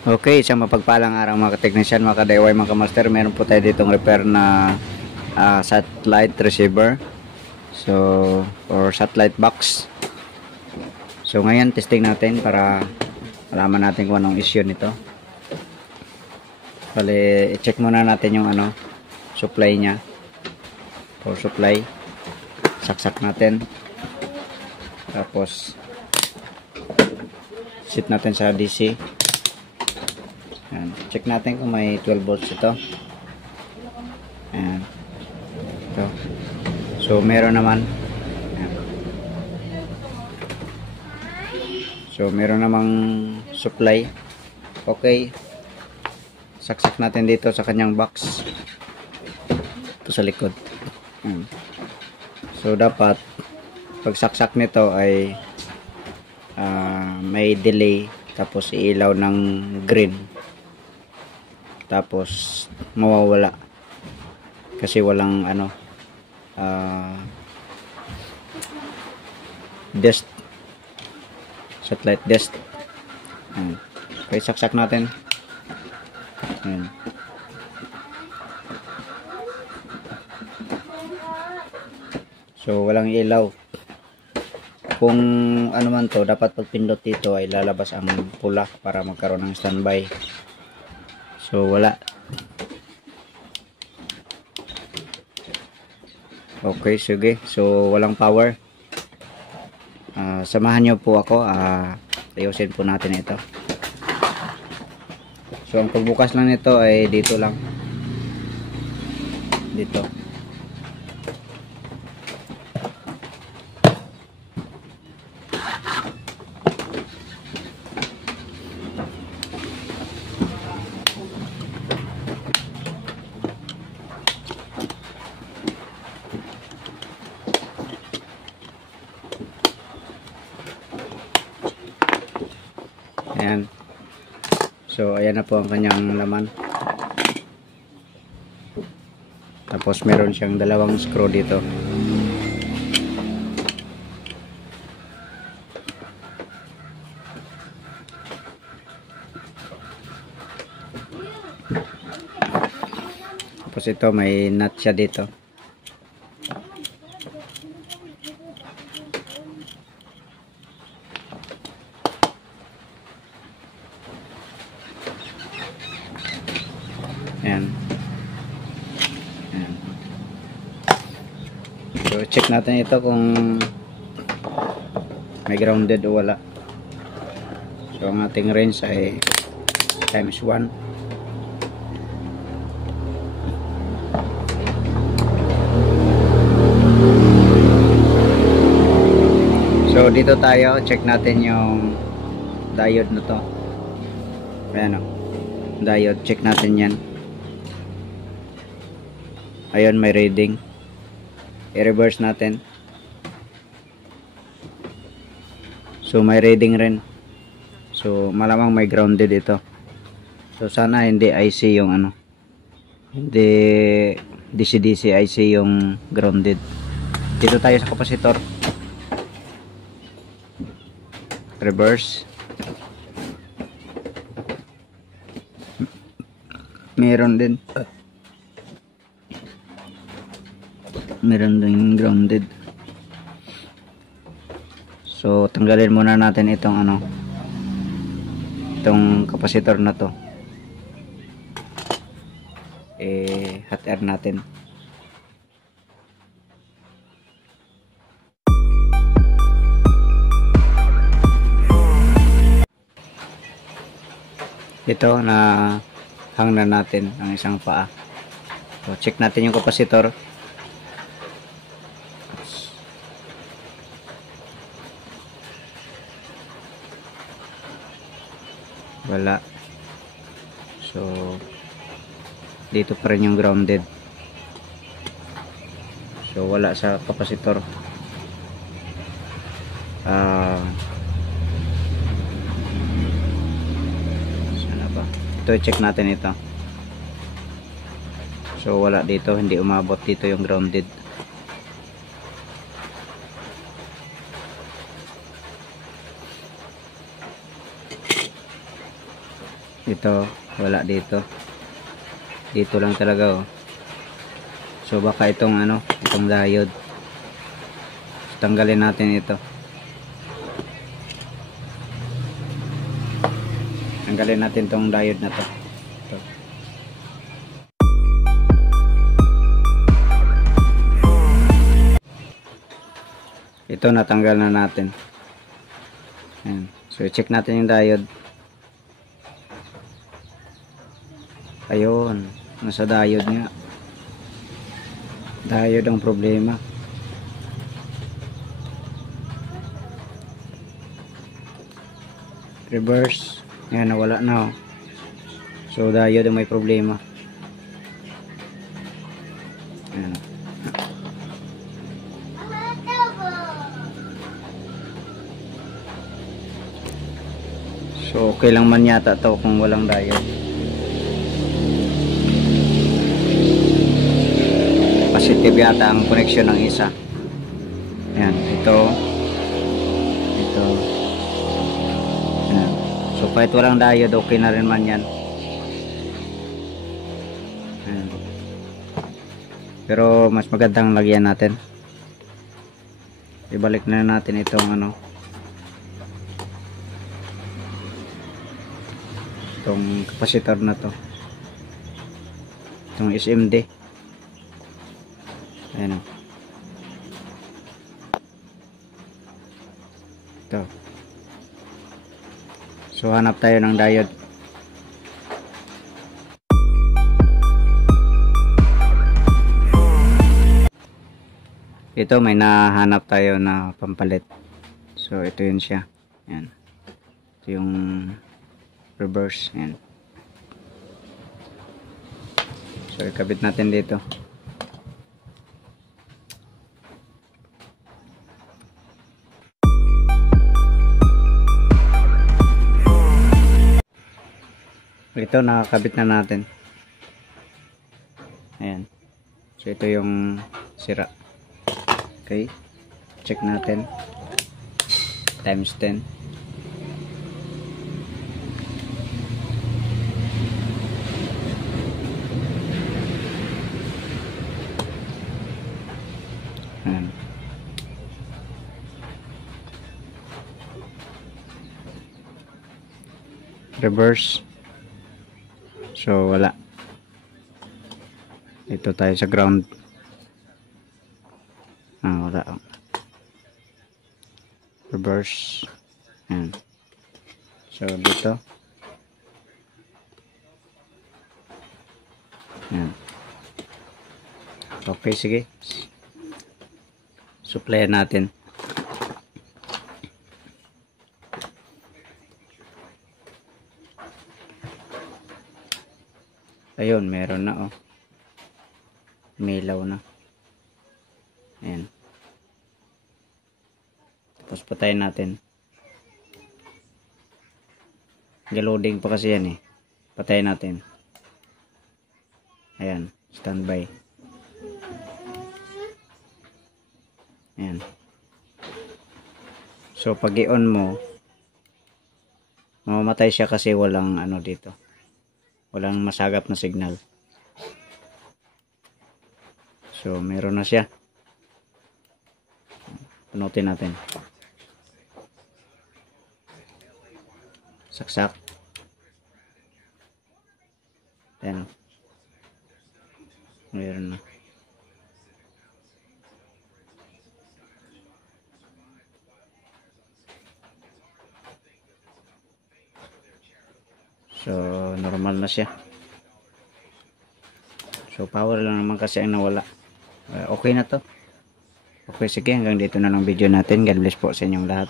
Okay, isang mapagpalang araw mga ka-technician, mga ka-DIY, mga ka-master. Meron po tayo ditong repair na satellite receiver. So, or satellite box. So, ngayon testing natin para malaman natin kung anong issue nito. Bale, i-check muna natin yung supply niya. Power supply. Saksak natin. Tapos, set natin sa DC. Ayan. Check natin kung may 12 volts ito. Ayan. Ito. So, meron naman. Ayan. So, meron namang supply. Okay. Saksak natin dito sa kanyang box. Ito sa likod. Ayan. So, dapat pagsaksak nito ay may delay. Tapos, iilaw ng green. Tapos mawawala kasi walang dust, satellite dust. Okay, saksak natin. Ayan. So walang ilaw. Kung ano man to, dapat pag pindot dito ay lalabas ang pula para magkaroon ng standby. So wala. Okay, sige. So walang power. Samahan nyo po ako. Ayusin po natin ito. So ang pagbukas lang nito ay dito lang. Dito. Ayan. So ayan na po ang kanyang laman. Tapos meron siyang dalawang screw dito. Tapos ito may nut siya dito. Ayan. Ayan. So check natin ito kung may grounded o wala. So ang ating range ay times 1. So dito tayo, check natin yung diode na to. Ayan o, diode, check natin yan. Ayun, may reading. I-reverse natin. So may reading rin. So malamang may grounded ito. So sana hindi IC yung hindi DC-DC IC yung grounded. Dito tayo sa capacitor. Reverse. Meron din grounded. So tanggalin muna natin itong itong capacitor na to. Hot air natin. Ito na hang na natin ang isang paa. So check natin yung capacitor. Wala. So dito pa rin yung grounded. So wala sa capacitor. Sana ba? Ito check natin ito. So wala dito, hindi umabot dito yung grounded. Ito, wala dito. Dito lang talaga, oh. So baka itong itong diode. So, tanggalin natin ito. Tanggalin natin tong diode na to. Ito. Ito natanggal na natin. Ayan. So i-check natin yung diode. Ayun, nasa diode nga. Diode ang problema. Reverse. Ayan, nawala na, oh. So diode ang may problema. Ayan. So okay lang man yata to kung walang diode. Positive yata ang connection ng isa. Ayan, ito. Ayan. So kahit walang diode, okay na rin man yan. Ayan. Pero mas magandang lagyan natin. Ibalik na natin itong itong capacitor na to, itong SMD. Ayan, ito. So hanap tayo ng diode. Ito, may nahanap tayo na pampalit. So ito yun siya. Ayan. Ito yung reverse. Ayan. So ikabit natin dito. Ito nakakabit na natin. Ayan. So ito yung sira. Okay, check natin. Times 10. Ayan. Reverse. So wala. Ito tayo sa ground. Wala. Reverse. Ayan. So dito. Ayan. Okay, sige. Supplyan natin. Ayun, meron na, oh. Milaw na. Ayan. Tapos patayin natin. Galoding pa kasi yan, eh. Patayin natin. Ayan, standby. Ayan. So pag i-on mo, mamamatay siya kasi walang dito. Walang masagap na signal. So meron na siya. Punutin natin. Saksak. Ayan. Meron na. So normal na siya. So power lang naman kasi ang nawala. Okay na to. Okay, sige, hanggang dito na lang video natin. God bless po sa inyong lahat.